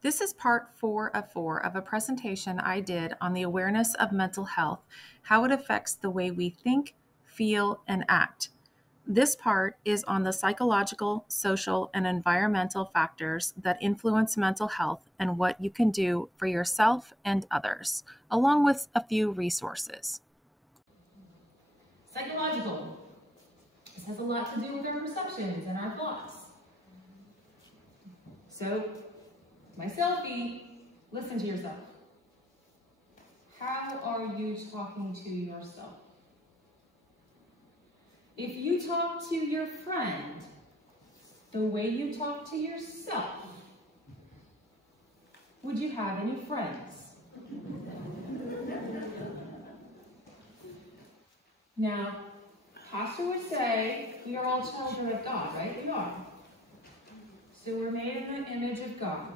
This is part 4 of a presentation I did on the awareness of mental health, how it affects the way we think, feel, and act. This part is on the psychological, social, and environmental factors that influence mental health and what you can do for yourself and others, along with a few resources. Psychological. This has a lot to do with our perceptions and our thoughts. So, my selfie, listen to yourself. How are you talking to yourself? If you talk to your friend the way you talk to yourself, would you have any friends? Now, Pastor would say we are all children of God, right? We are. So we're made in the image of God.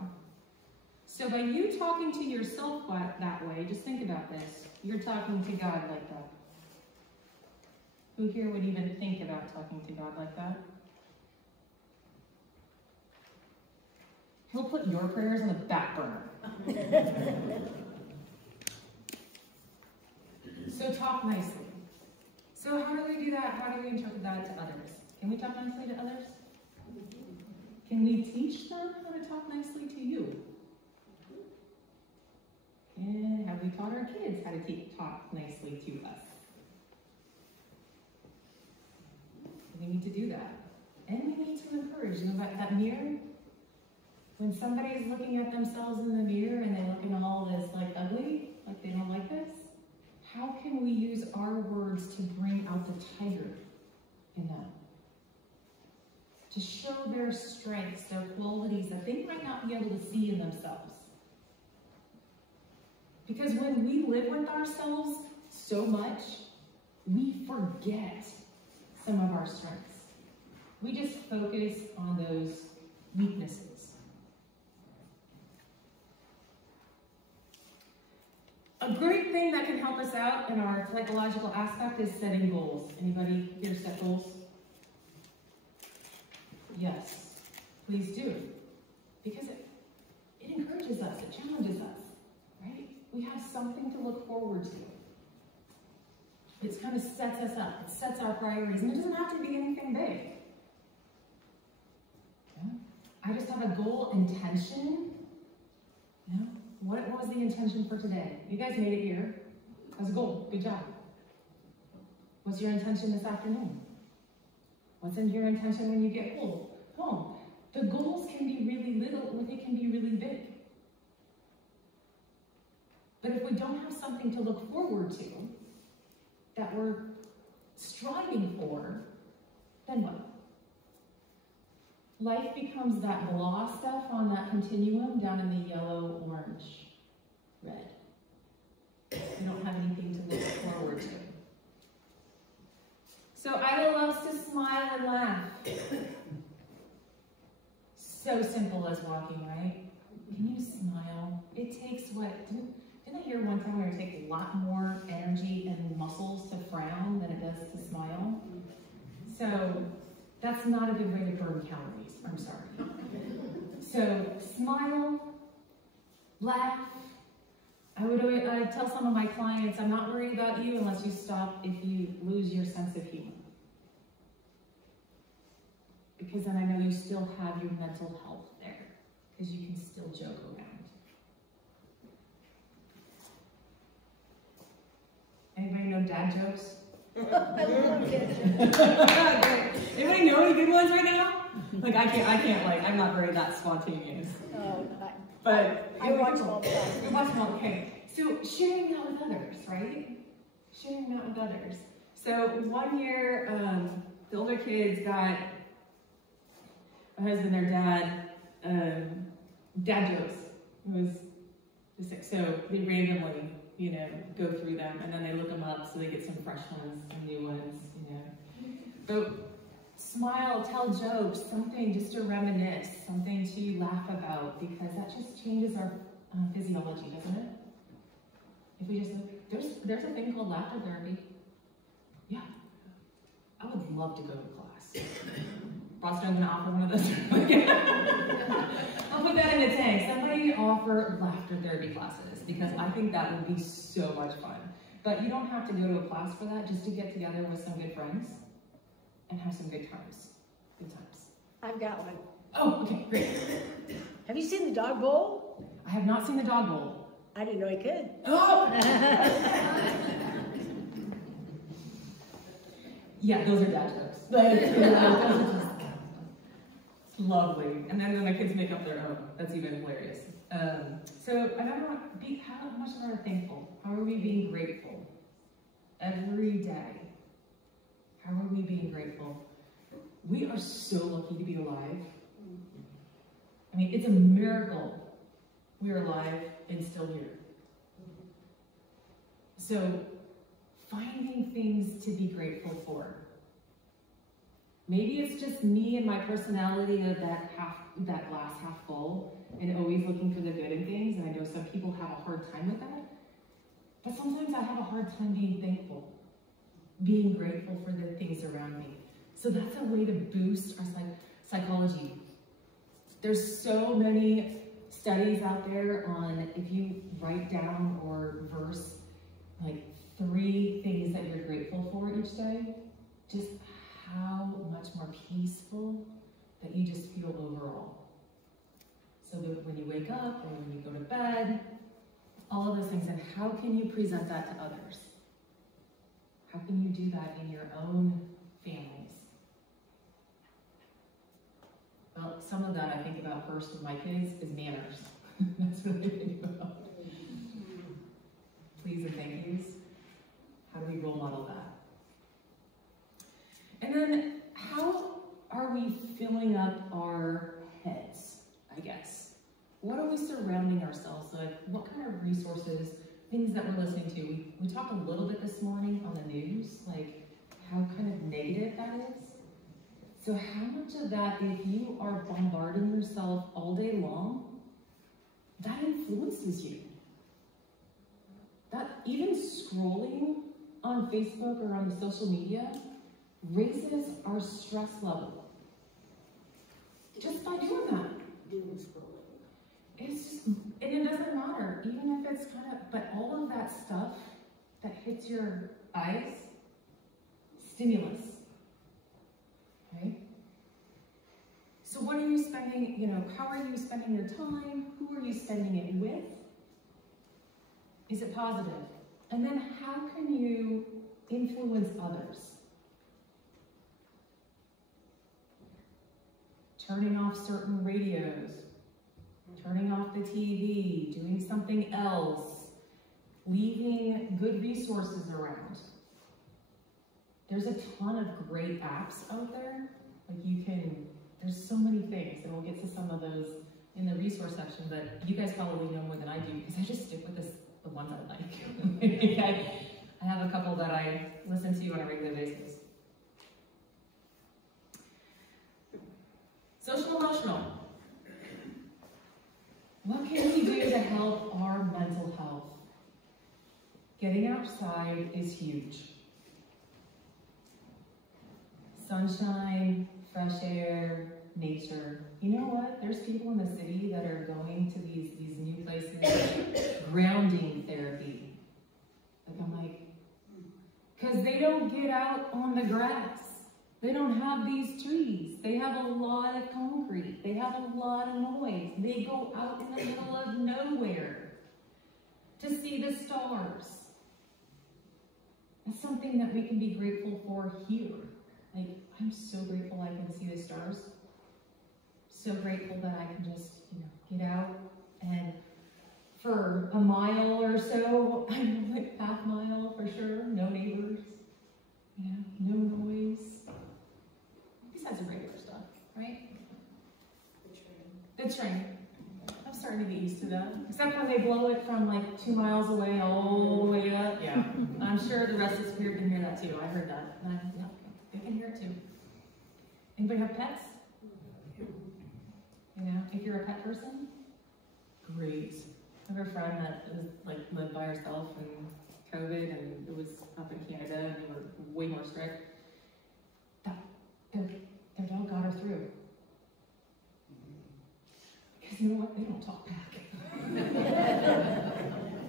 So by you talking to yourself that way, just think about this. You're talking to God like that. Who here would even think about talking to God like that? He'll put your prayers on the back burner. So talk nicely. So how do we do that? How do we interpret that to others? Can we talk nicely to others? Can we teach them how to talk nicely to you? And have we taught our kids how to talk nicely to us? We need to do that. And we need to encourage. You know, that mirror, when somebody is looking at themselves in the mirror and they're looking all this like ugly, like they don't like this, how can we use our words to bring out the tiger in them? To show their strengths, their qualities that they might not be able to see in themselves. Because when we live with ourselves so much, we forget some of our strengths. We just focus on those weaknesses. A great thing that can help us out in our psychological aspect is setting goals. Anybody here set goals? Yes, please do. Because it encourages us, it challenges us, right? We have something to look forward to. It kind of sets us up, it sets our priorities, and it doesn't have to be anything big. Yeah? I just have a goal intention. Yeah? What was the intention for today? You guys made it here. That's a goal. Good job. What's your intention this afternoon? What's in your intention when you get home? The goals can be really little, or they can be really big. But if we don't have something to look forward to, that we're striving for, then what? Life becomes that blah stuff on that continuum down in the yellow, orange, red. We don't have anything to look forward to. So Ida loves to smile and laugh. So simple as walking, right? Can you smile? It takes what? Didn't I hear one time where it takes a lot more energy and muscles to frown than it does to smile? So that's not a good way to burn calories. I'm sorry. So smile, laugh. I tell some of my clients, I'm not worried about you unless you stop if you lose your sense of humor. Because then I know you still have your mental health there, because you can still joke around. Anybody know dad jokes? I love it. Anybody know any good ones right now? Like I can't like, I'm not very that spontaneous. Oh, but I watch them all the time. You watch them all, okay. So sharing that with others, right? Sharing that with others. So one year, the older kids got my husband, their dad jokes. It was just so they randomly, go through them, and then they look them up so they get some fresh ones, some new ones, But smile, tell jokes, something just to reminisce, something to laugh about, because that just changes our physiology, doesn't it? If we just look, there's a thing called laughter therapy. Yeah, I would love to go to class. Boston, I'm gonna offer one of those. I'll put that in the tank. Somebody may offer laughter therapy classes because I think that would be so much fun. But you don't have to go to a class for that, just to get together with some good friends and have some good times. Good times. I've got one. Oh, okay, great. Have you seen the dog bowl? I have not seen the dog bowl. I didn't know he could. Oh! Yeah, those are dad jokes. But, those are just lovely. And then when the kids make up their own, that's even hilarious. So how much are we thankful? How are we being grateful? Every day. How are we being grateful? We are so lucky to be alive. I mean, it's a miracle we're alive and still here. So, finding things to be grateful for. Maybe it's just me and my personality of that glass half full and always looking for the good in things, and I know some people have a hard time with that. But sometimes I have a hard time being thankful, being grateful for the things around me. So that's a way to boost our psychology. There's so many studies out there on if you write down or verse like 3 things that you're grateful for each day, just how much more peaceful that you just feel overall. So that when you wake up or when you go to bed, all of those things, and how can you present that to others? How can you do that in your own families? Well, some of that I think about first with my kids is manners. That's what I think about. Please and thank yous. How do we role model that? And then how are we filling up our heads, I guess? What are we surrounding ourselves with? What kind of resources, things that we're listening to? We talked a little bit this morning on the news, like how kind of negative that is. So how much of that, if you are bombarding yourself all day long, that influences you? That even scrolling on Facebook or on the social media raises our stress level. Just by doing that. It's just, and it doesn't matter, even if it's kind of, but all of that stuff that hits your eyes, stimulus, right? So what are you spending, how are you spending your time? Who are you spending it with? Is it positive? And then how can you influence others? Turning off certain radios, turning off the TV, doing something else, leaving good resources around. There's a ton of great apps out there. There's so many things, and we'll get to some of those in the resource section, but you guys probably know more than I do because I just stick with the ones I like. I have a couple that I listen to on a regular basis. Social emotional. What can we do to help our mental health? Getting outside is huge. Sunshine, fresh air, nature. You know what? There's people in the city that are going to these new places, grounding therapy. Because they don't get out on the grass. They don't have these trees. They have a lot of concrete. They have a lot of noise. They go out in the middle of nowhere to see the stars. That's something that we can be grateful for here. I'm so grateful I can see the stars. So grateful that I can just, get out and for a mile or so, half mile for sure, no neighbors, no noise. Besides the regular stuff, right? The train. I'm starting to get used to that. Except when they blow it from 2 miles away all the way up. Yeah. I'm sure the rest of the spirit can hear that too. I heard that. Yeah, they can hear it too. Anybody have pets? If you're a pet person, great. I have a friend that was lived by herself in COVID, and it was up in Canada, and they were way more strict. Their dog got her through. Because you know what? They don't talk back.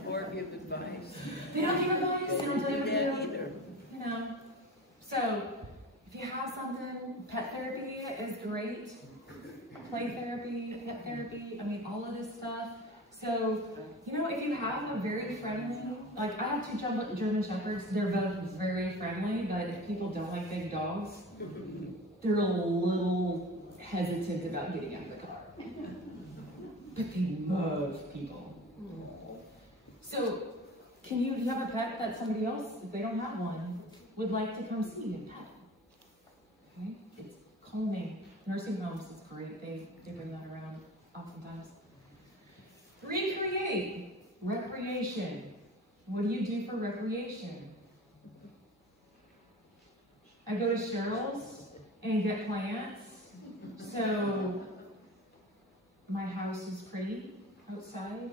Or give advice. They don't give advice. They don't tell you what to do. Either. You know. So, if you have something, pet therapy is great. Play therapy, pet therapy, I mean, all of this stuff. So, you know, if you have a very friendly, like I have 2 German Shepherds, they're both very friendly, but if people don't like big dogs, they're a little hesitant about getting out of the car. But they love people. So, do you have a pet that somebody else, if they don't have one, would like to come see and pet? Okay, it's calming. Nursing homes is great. They bring that around oftentimes. Recreate. Recreation. What do you do for recreation? I go to Cheryl's and get plants. So my house is pretty outside.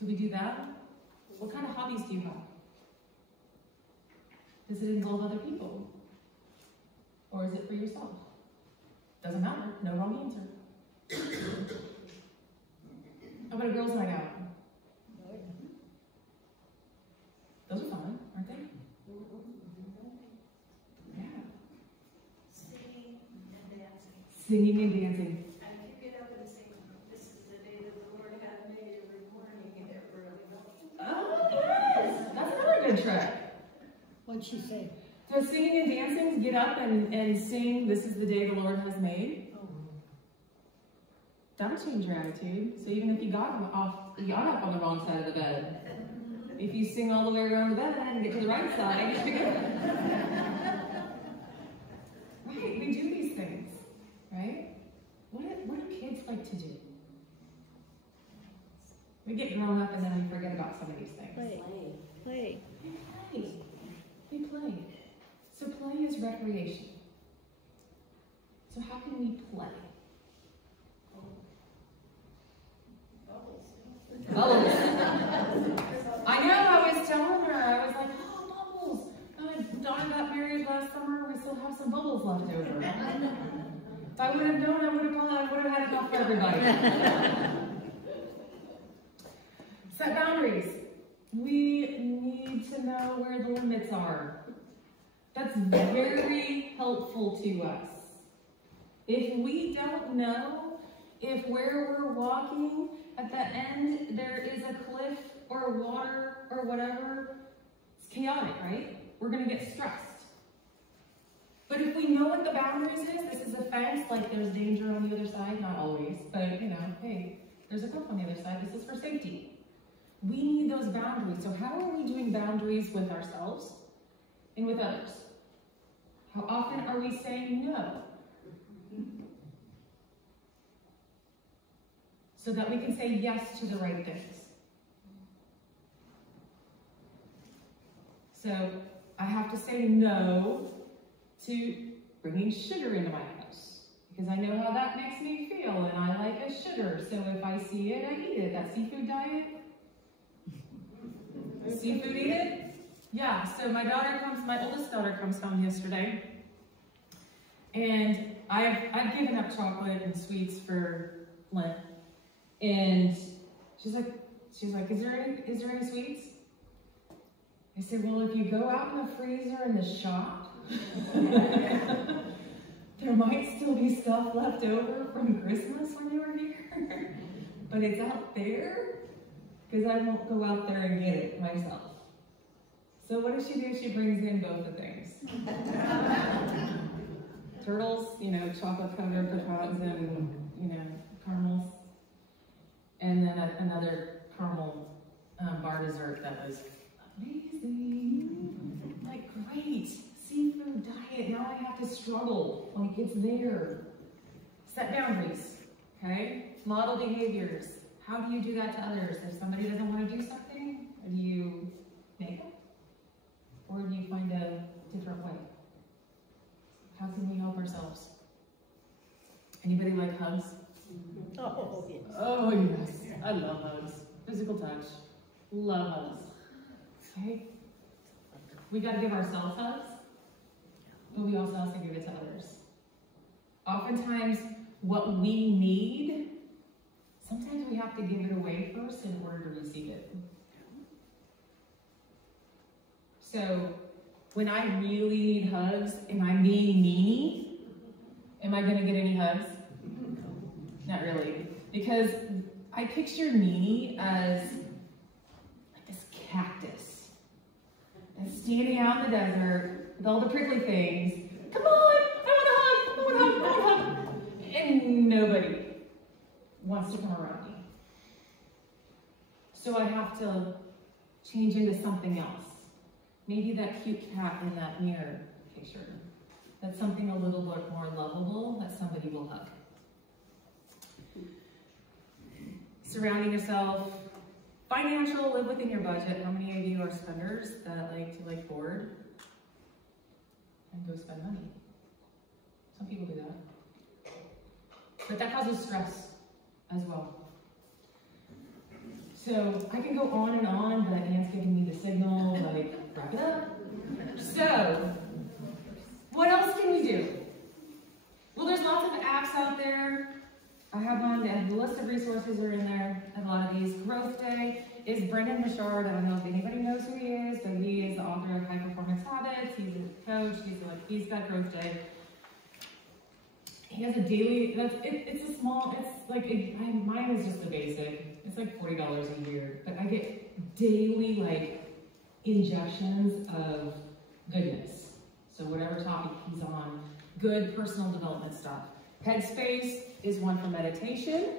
Do we do that? What kind of hobbies do you have? Does it involve other people? Or is it for yourself? Doesn't matter, no wrong answer. How about a girls' night out? Those are fun, aren't they? Yeah. Singing and dancing. Singing and dancing. I can get up and sing, "This is the day that the Lord hath made," every morning and every early. Oh, yes! That's another good trick. What'd she say? So singing and dancing, get up and sing, "This is the day the Lord has made." That'll change your attitude. So even if you got up on the wrong side of the bed, if you sing all the way around the bed and get to the right side, you're good. Right, we do these things, right? What do kids like to do? We get grown up and then we forget about some of these things. Play. They play. So play is recreation. So how can we play? Bubbles. I know, I was telling her, I was like, oh, bubbles. My daughter got married last summer, we still have some bubbles left over. If I would have known, I would have had enough for everybody. Set boundaries. We need to know where the limits are. That's very helpful to us. If we don't know if where we're walking at the end there is a cliff or water or whatever, it's chaotic, right? We're going to get stressed. But if we know what the boundaries is, this is a fence, like there's danger on the other side, not always, but you know, hey, there's a cliff on the other side, this is for safety. We need those boundaries. So how are we doing boundaries with ourselves and with others? How often are we saying no? So that we can say yes to the right things. So I have to say no to bringing sugar into my house because I know how that makes me feel and I like a sugar. So if I see it, I eat it. That seafood diet? Seafood eat it? Yeah, so my oldest daughter comes home yesterday and I've given up chocolate and sweets for Lent. And she's like, is there any sweets? I said, well, if you go out in the freezer in the shop, there might still be stuff left over from Christmas when you were here. But it's out there, because I won't go out there and get it myself. So what does she do? She brings in both the things. Turtles, you know, chocolate covered pecans and, caramels. And then another caramel bar dessert that was amazing. Like, great, seafood diet. Now I have to struggle. Like, it's there. Set boundaries, okay? Model behaviors. How do you do that to others? If somebody doesn't want to do something, do you make it? Or do you find a different way? How can we help ourselves? Anybody like hugs? Oh, yes. Oh, yes. I love hugs. Physical touch. Love hugs. Okay? We got to give ourselves hugs, but we also have to give it to others. Oftentimes, what we need sometimes we have to give it away first in order to receive it. So when I really need hugs and I'm being meanie, am I gonna get any hugs? Not really, because I picture meanie as like this cactus that's standing out in the desert with all the prickly things. Come on, I want a hug, I want a hug, I want a hug. And nobody wants to come around me. So I have to change into something else. Maybe that cute cat in that mirror picture. That's something a little bit more lovable that somebody will hug. Surrounding yourself, financial, live within your budget. How many of you are spenders that like to board and go spend money? Some people do that. But that causes stress as well. So I can go on and on, but Anne's giving me the signal, like, wrap it up. So, what else can we do? Well, there's lots of apps out there. I have one, the list of resources are in there. I have a lot of these. Growth Day is Brendan Bouchard. I don't know if anybody knows who he is, but he is the author of High Performance Habits. He's a coach. He's got Growth Day. He has a daily, it's a small, it's like, mine is just the basic. It's like $40 a year, but I get daily injections of goodness. So whatever topic he's on, good personal development stuff. Headspace is one for meditation,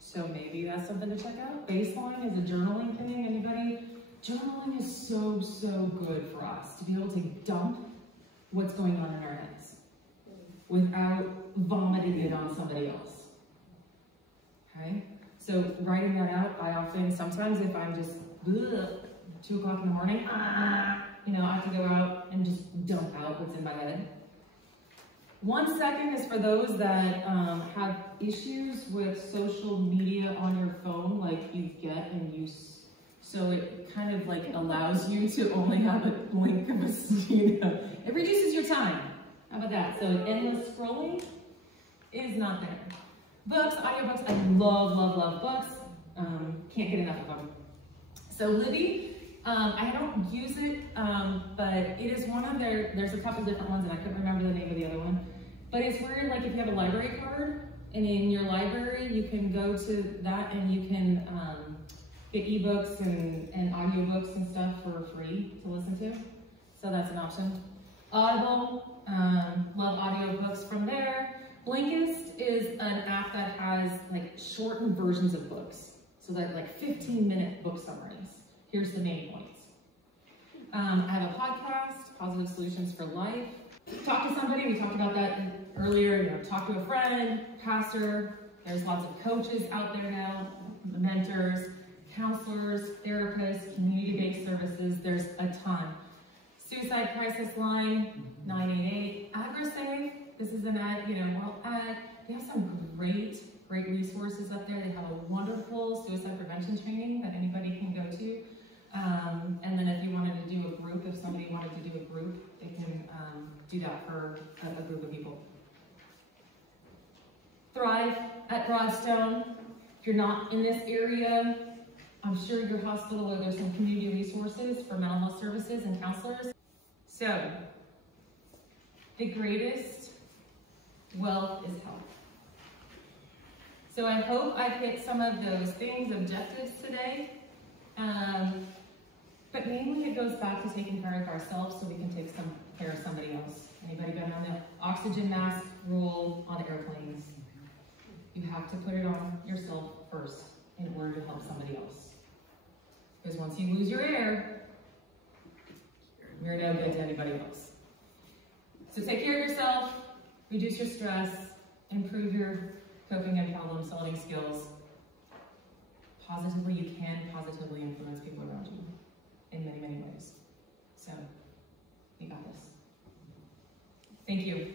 so maybe that's something to check out. Baseline is a journaling thing. Anybody? Journaling is so good for us to be able to dump what's going on in our heads without vomiting it on somebody else. Okay? So writing that out, sometimes if I'm just 2 o'clock in the morning, I have to go out and just dump out what's in my head. 1 second is for those that have issues with social media on your phone, like you get and use. So it kind of allows you to only have a blink of it reduces your time. How about that? So endless scrolling is not there. Books, audiobooks, I love books. Can't get enough of them. So Libby, I don't use it, but it is one of there's a couple different ones and I couldn't remember the name of the other one. But it's where if you have a library card and in your library, you can go to that and you can get ebooks and audiobooks and stuff for free to listen to. So that's an option. Audible, love audiobooks from there. Blinkist is an app that has shortened versions of books. So that 15-minute book summaries. Here's the main points. I have a podcast, Positive Solutions for Life. Talk to somebody, we talked about that earlier, talk to a friend, pastor. There's lots of coaches out there now, mentors, counselors, therapists, community-based services. There's a ton. Suicide crisis line, 988. AgriSafe, this is an ad, World Ag. They have some great resources up there. They have a wonderful suicide prevention training that anybody can go to. And then if you wanted to do a group, if somebody wanted to do a group, they can do that for a group of people. Thrive at Broadstone. If you're not in this area, I'm sure your hospital or there's some community resources for mental health services and counselors. So, the greatest wealth is health. So I hope I've hit some of those objectives today. But mainly it goes back to taking care of ourselves so we can take care of somebody else. Anybody been on the oxygen mask rule on airplanes? You have to put it on yourself first in order to help somebody else. Because once you lose your air, you're no good to anybody else. So take care of yourself, reduce your stress, improve your coping and problem solving skills. Positively, you can positively influence people around you in many, many ways. So, you got this. Thank you.